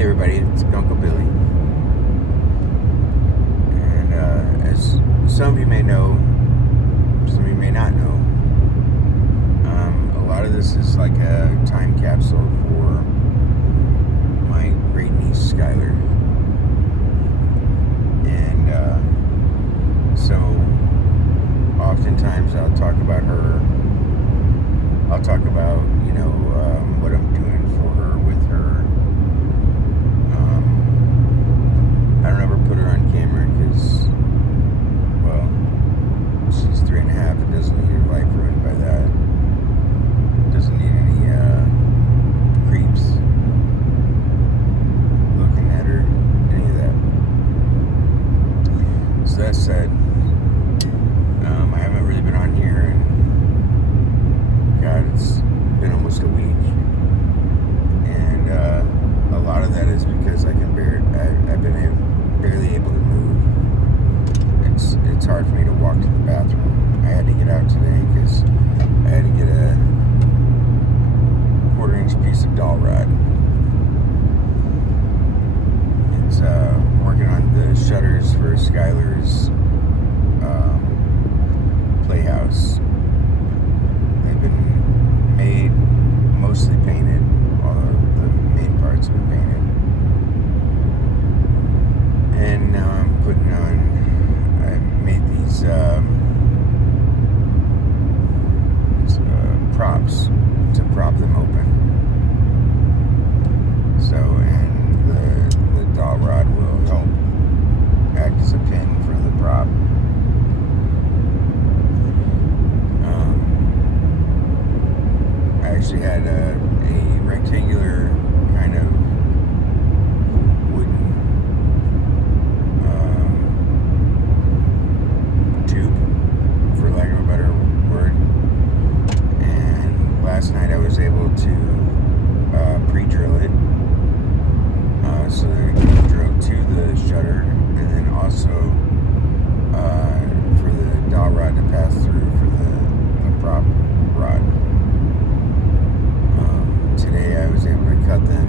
Hey everybody, it's Gunkle Billy. And as some of you may know, some of you may not know, a lot of this is like a time capsule for my great niece Skyler. And so oftentimes I'll talk about her. I'll talk about, what I'm doing for her, with her. I don't ever put her on camera because, well, she's 3.5 and doesn't need her life ruined by that. Doesn't need any creeps looking at her, any of that. So that said, I haven't really been on here, and God, it's been almost a week. And a lot of that is because I've been barely able to move. It's hard for me to walk to the bathroom. I had to get out today because I had to get a 1/4-inch piece of dowel rod. It's working on the shutters for Skyler's Playhouse. They've been made, mostly painted. All the main parts have been painted. And now I made these props to prop them open. So, and the dowel rod will help act as a pin for the prop. I actually had a rectangular kind of wooden tube, for lack of a better word. And last night I was able to pre-drill it so that it can drill to the shutter, and then also for the dowel rod to pass through for the prop rod. Today I was able to cut them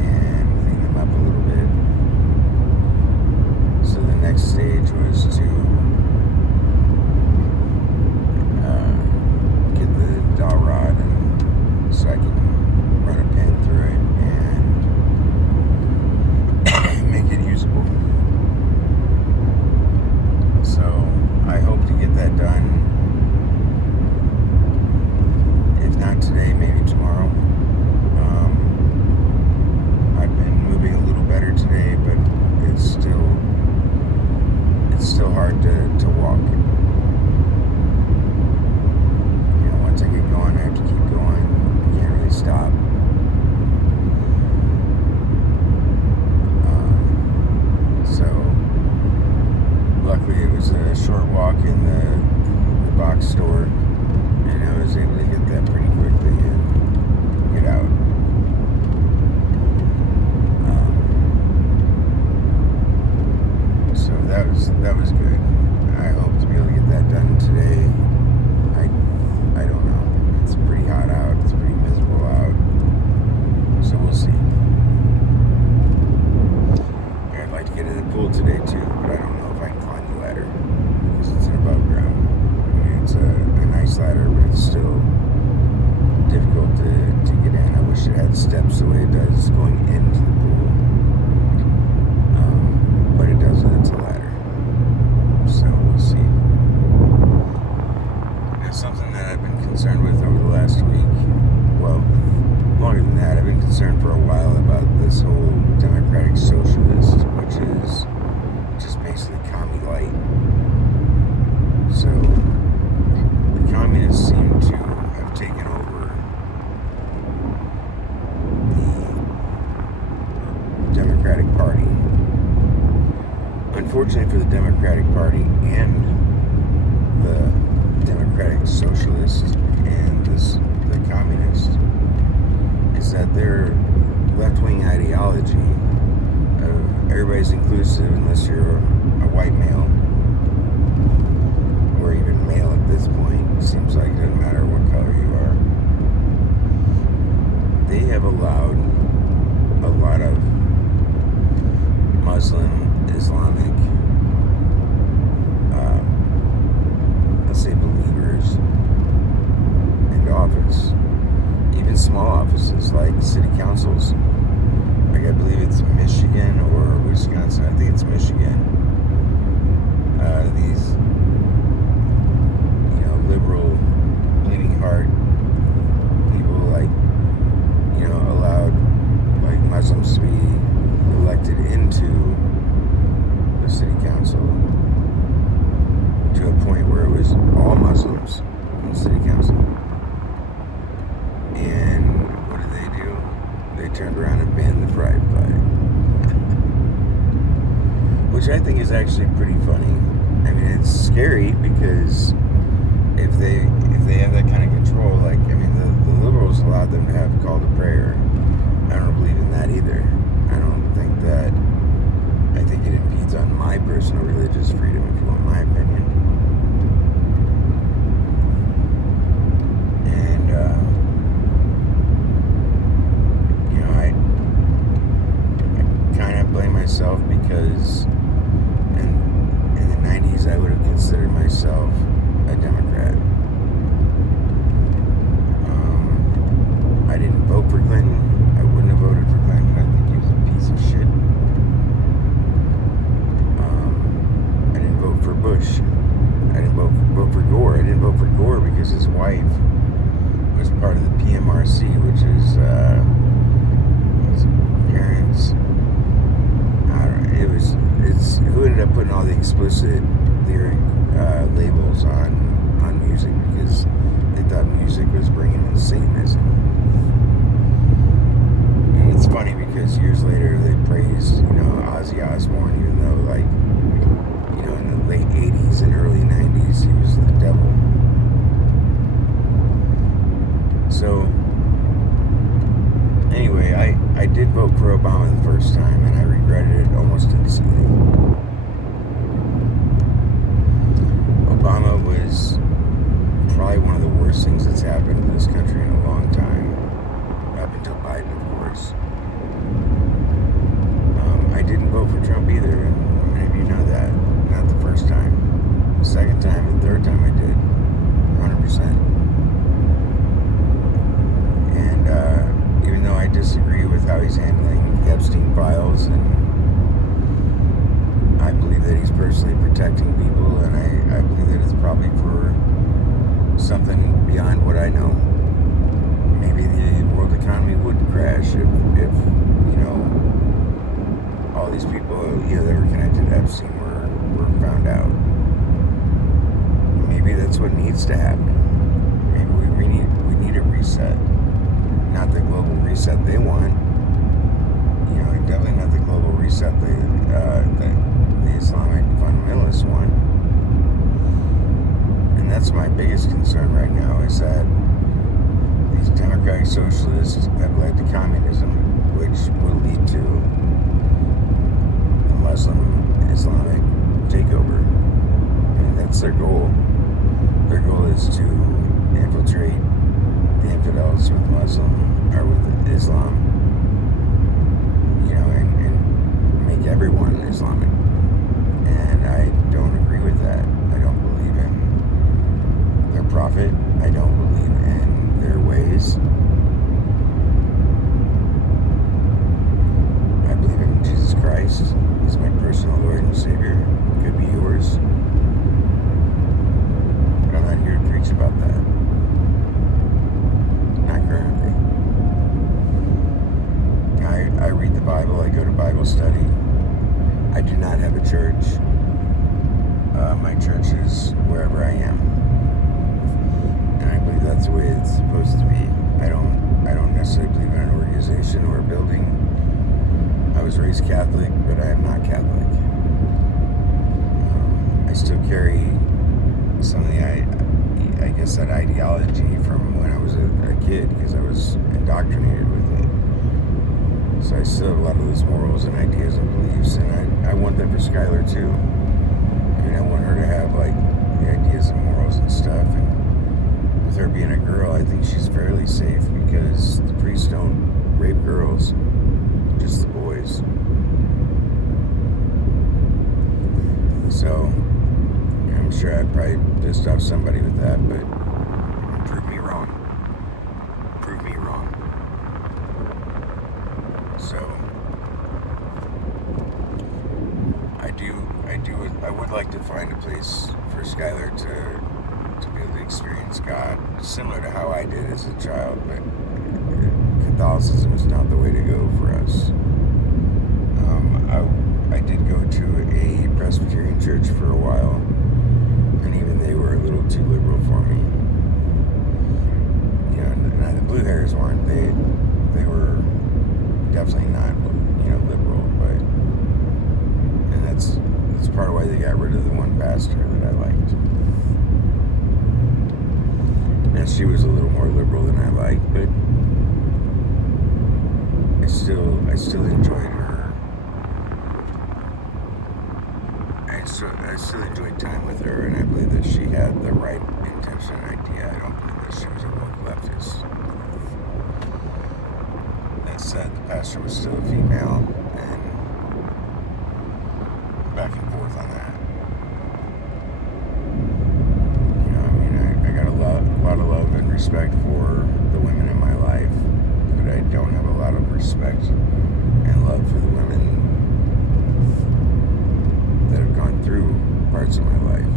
and clean them up a little bit. So the next stage was to get the dowel rod, and so I can run a pin through it and make it usable. So I hope to get that done. If not today, maybe tomorrow. I've been moving a little better today, but it's still hard to walk. Once I get going, I have to keep going. I can't really stop. So luckily it was a short walk in the box store, and I was able to get that pretty quickly and get out. So that was good. I hope to be able to get that done today. I don't know. It's pretty hot out. It's pretty miserable out. So we'll see. I'd like to get in the pool today too, but I don't know if I can climb the ladder because it's above ground. I mean, it's a nice ladder, but it's still difficult to get in. I wish it had steps the way it does going into the pool. But it doesn't. It's a ladder. So we'll see. It's something that I've been concerned with over the last week. Well, longer than that. I've been concerned for a while about this whole democratic socialist, which is just basically commie light. So the communists seem to have taken over the Democratic Party. Unfortunately for the Democratic Party and the Democratic Socialists and the Communists is that their left-wing ideology of everybody's inclusive unless you're a white male, or even male at this point. It seems like it doesn't matter what color you are. They have allowed a lot of Muslim, Islamic, let's say believers into office. Even small offices like city councils. Like I believe it's Michigan or Wisconsin. I think it's Michigan. These, liberal, bleeding heart people, allowed Muslims to be elected into the city council to a point where it was all Muslims in the city council. And what did they do? They turned around and banned the pride flag. Which I think is actually pretty funny. I mean, it's scary because if they have that kind of control, the liberals allowed them to have a call to prayer. I don't believe in that either. I think it impedes on my personal religious freedom, if you want my opinion. And, I kind of blame myself because in the 90s I would have considered myself a Democrat. I didn't vote for Clinton. I wouldn't have voted for Clinton. I think he was a piece of shit. I didn't vote for Bush. I didn't vote for Gore. I didn't vote for Gore because his wife was part of the PMRC, which is his parents. I don't know. It's who ended up putting all the explicit lyric labels on music because they thought music was bringing in Satanism. And it's funny because years later they praised, Ozzy Osbourne, even though, in the late 80s and early 90s, he was the devil. So, anyway, I did vote for Obama the first time, and I regretted it almost instantly. Obama was probably one of the worst things that's happened to this country in a long time, up until Biden, of course. I didn't vote for Trump either, and many of you know that. Not the first time. The second time and third time I did. 100%. And even though I disagree with how he's handling the Epstein files, and I believe that he's personally protecting people, and I believe that it's probably for something beyond what I know. Maybe the world economy would crash if all these people that were connected to Epstein were found out. Maybe that's what needs to happen. Maybe we need a reset. Not the global reset they want. And definitely not the global reset the Islamic fundamentalists want. And that's my biggest concern right now, is that these democratic socialists have led to communism, which will lead to the Muslim Islamic takeover. And that's their goal. Their goal is to infiltrate the infidels with with Islam, and make everyone Islamic. And I don't agree with that. I don't believe in their prophet. I don't believe in their ways. I believe in Jesus Christ. He's my personal Lord and Savior. Could be yours. But I'm not here to preach about that. Not currently. I read the Bible. I go to Bible study. I do not have a church. My church is wherever I am. And I believe that's the way it's supposed to be. I don't necessarily believe in an organization or a building. I was raised Catholic, but I am not Catholic. I still carry some of the, I guess, that ideology from when I was a kid, because I was indoctrinated with it. So I still have a lot of those morals and ideas and beliefs, and I want that for Skyler too. I want her to have the ideas and morals and stuff, and with her being a girl, I think she's fairly safe because the priests don't rape girls. pissed off somebody with that, but prove me wrong. Prove me wrong. So I would like to find a place for Skyler to be able to experience God, similar to how I did as a child, but Catholicism is not the way to go for us. I did go to a Presbyterian church for a while, and even they were a little too liberal for me. You know, the blue hairs weren't. They were definitely not, liberal, but, and that's part of why they got rid of the one pastor that I liked. And she was a little more liberal than I liked, but I still enjoyed her. I still enjoyed time with her, and I believe that she had the right intention and idea. I don't believe that she was a woke leftist. That said, the pastor was still a female, and back and forth on that. I got a lot of love and respect for the women in my life, but I don't have a lot of respect and love for the women that have gone through parts of my life,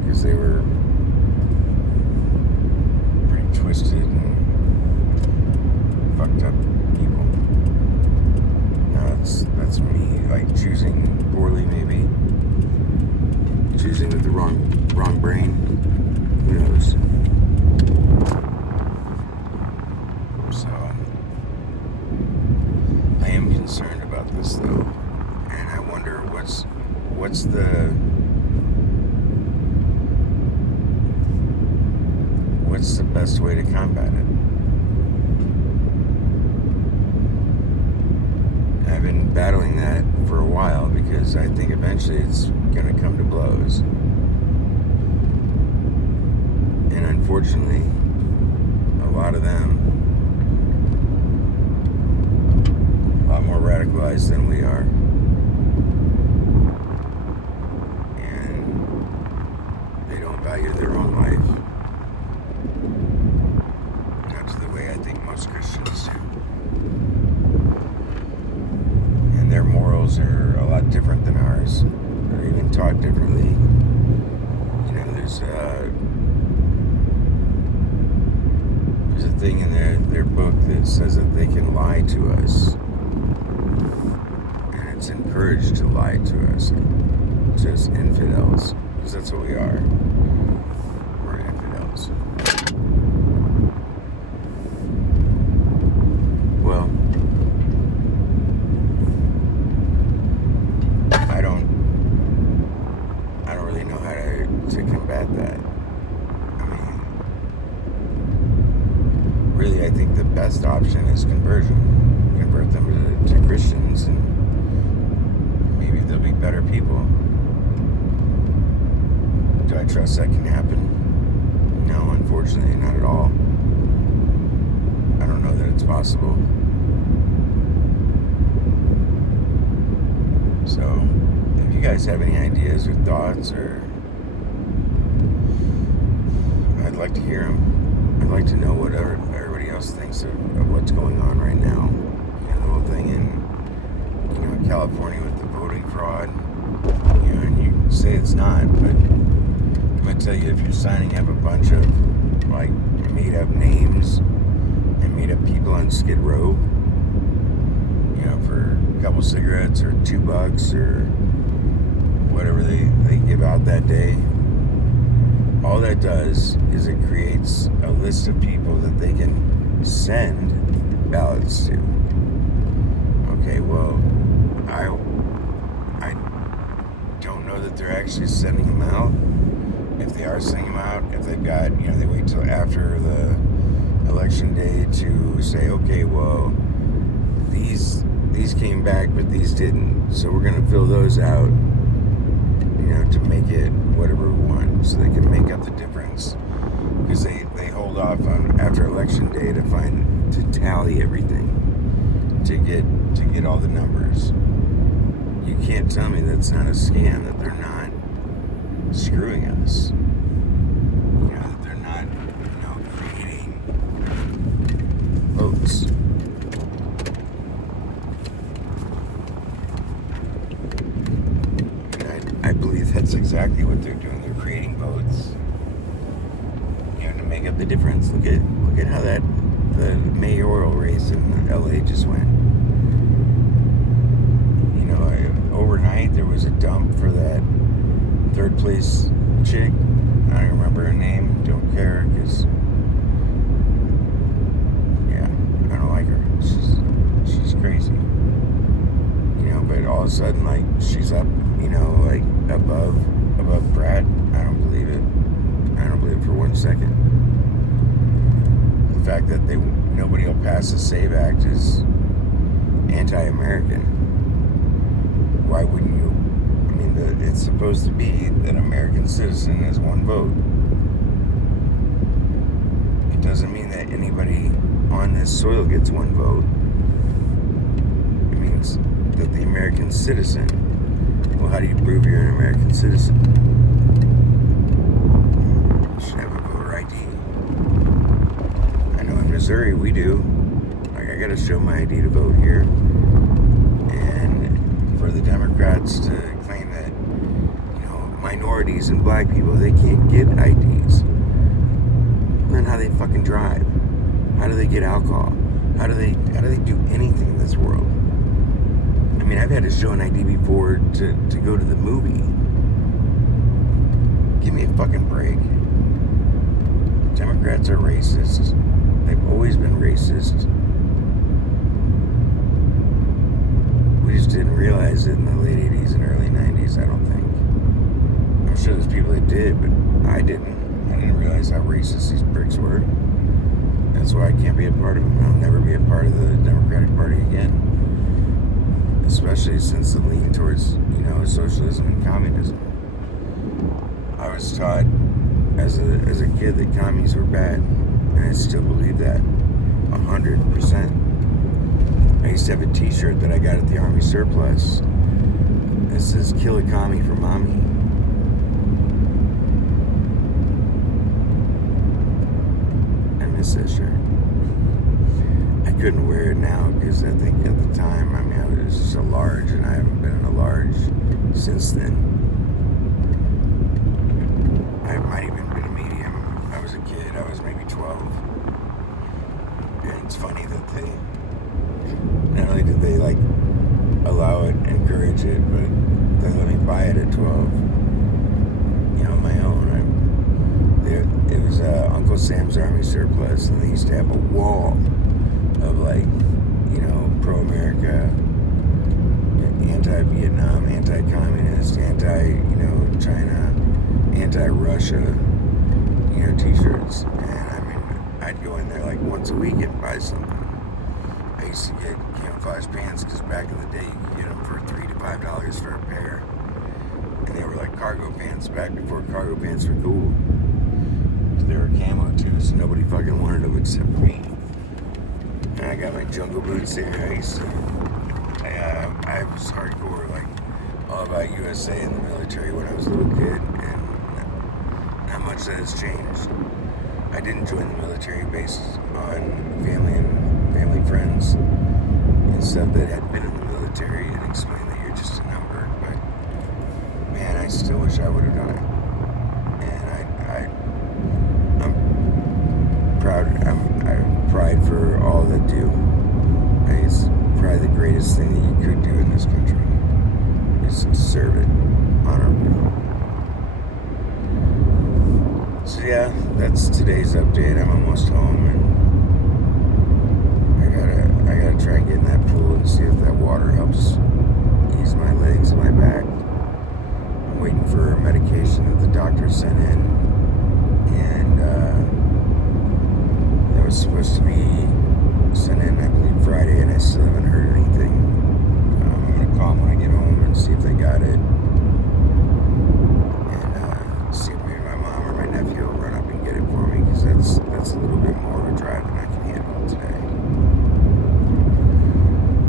because they were pretty twisted and fucked up people. Now that's me, like, choosing poorly, maybe choosing with the wrong brain. Who knows? So I am concerned about this, though, and I wonder what's the best way to combat it. I've been battling that for a while, because I think eventually it's going to come to blows. And unfortunately, a lot of them, a lot more radicalized than we are. And they don't value their own life. Not to the way I think most Christians do. And their morals are a lot different than ours. They're even taught differently. There's a thing in their book that says that they can lie to us, and it's encouraged to lie to us, just infidels, because that's what we are. We're infidels. Well, I don't really know how to combat that. Really, I think the best option is conversion. Convert them to Christians, and maybe they'll be better people. Do I trust that can happen? No, unfortunately, not at all. I don't know that it's possible. So, if you guys have any ideas or thoughts, or I'd like to hear them. I'd like to know what everybody else thinks of what's going on right now. The whole thing in California with the voting fraud. And you say it's not, but I'm gonna tell you, if you're signing up a bunch of made up names and made up people on Skid Row, for a couple cigarettes or $2 or whatever they give out that day. All that does is it creates a list of people that they can send ballots to. Okay, well, I don't know that they're actually sending them out. If they are sending them out, if they've got, they wait till after the election day to say, okay, well, these came back, but these didn't. So we're going to fill those out, to make it whatever we want, so they can make up the difference. Because they hold off on after election day to tally everything, to get all the numbers. You can't tell me that's not a scam, that they're not screwing us. exactly what they're doing. They're creating votes, to make up the difference. Look at how the mayoral race in LA just went. Overnight there was a dump for that third place chick. I don't remember her name. Don't care, because I don't like her. She's crazy. But all of a sudden, like, she's up, like above Pratt. I don't believe it. I don't believe it for 1 second. The fact that nobody will pass the SAVE Act is anti-American. Why wouldn't you? I mean, it's supposed to be that American citizen has one vote. It doesn't mean that anybody on this soil gets one vote. It means that the American citizen. Well, how do you prove you're an American citizen? You should have a voter ID. I know in Missouri we do. Like, I gotta show my ID to vote here. And for the Democrats to claim that, minorities and black people, they can't get IDs. Then how do they fucking drive? How do they get alcohol? How do they do anything in this world? I mean, I've had to show an ID before to go to the movie. Give me a fucking break. Democrats are racist. They've always been racist. We just didn't realize it in the late 80s and early 90s, I don't think. I'm sure there's people that did, but I didn't. I didn't realize how racist these pricks were. That's why I can't be a part of them. I'll never be a part of the Democratic Party again. Especially since the lean towards, socialism and communism. I was taught as a kid that commies were bad, and I still believe that 100%. I used to have a t-shirt that I got at the Army surplus that says, "Kill a commie for mommy." I miss that shirt. I couldn't wear it now because I think at the time, I was just a large, and I haven't been in a large since then. I might even been a medium. I was a kid. I was maybe 12. And it's funny that not only did they allow it, encourage it, but they let me buy it at 12. On my own. It was Uncle Sam's Army surplus, and they used to have a wall of pro-America, anti-Vietnam, anti-communist, China, anti-Russia, t-shirts. And I'd go in there once a week and buy something. I used to get camouflage pants because back in the day you could get them for $3 to $5 for a pair. And they were like cargo pants back before cargo pants were cool. They were camo too, so nobody fucking wanted them except me. And I got my jungle boots there. I was hardcore, all about USA in the military when I was a little kid, and not much that has changed. I didn't join the military based on family friends and stuff that had been in the military and explained that you're just a number. But man, I still wish I would have done it. And I'm proud. I have pride for all that do. I think it's probably the greatest thing that you could do in this country is serve it honorably. So yeah, that's today's update. I'm almost home, and I gotta try and get in that pool and see if that water helps ease my legs and my back. I'm waiting for a medication that the doctor sent in, and that was supposed to be sent in, I believe, Friday, and I still haven't heard anything. I'm gonna call them when I get home and see if they got it, and see if maybe my mom or my nephew will run up and get it for me, because that's a little bit more of a drive than I can handle today.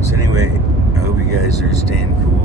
So anyway, I hope you guys are staying cool.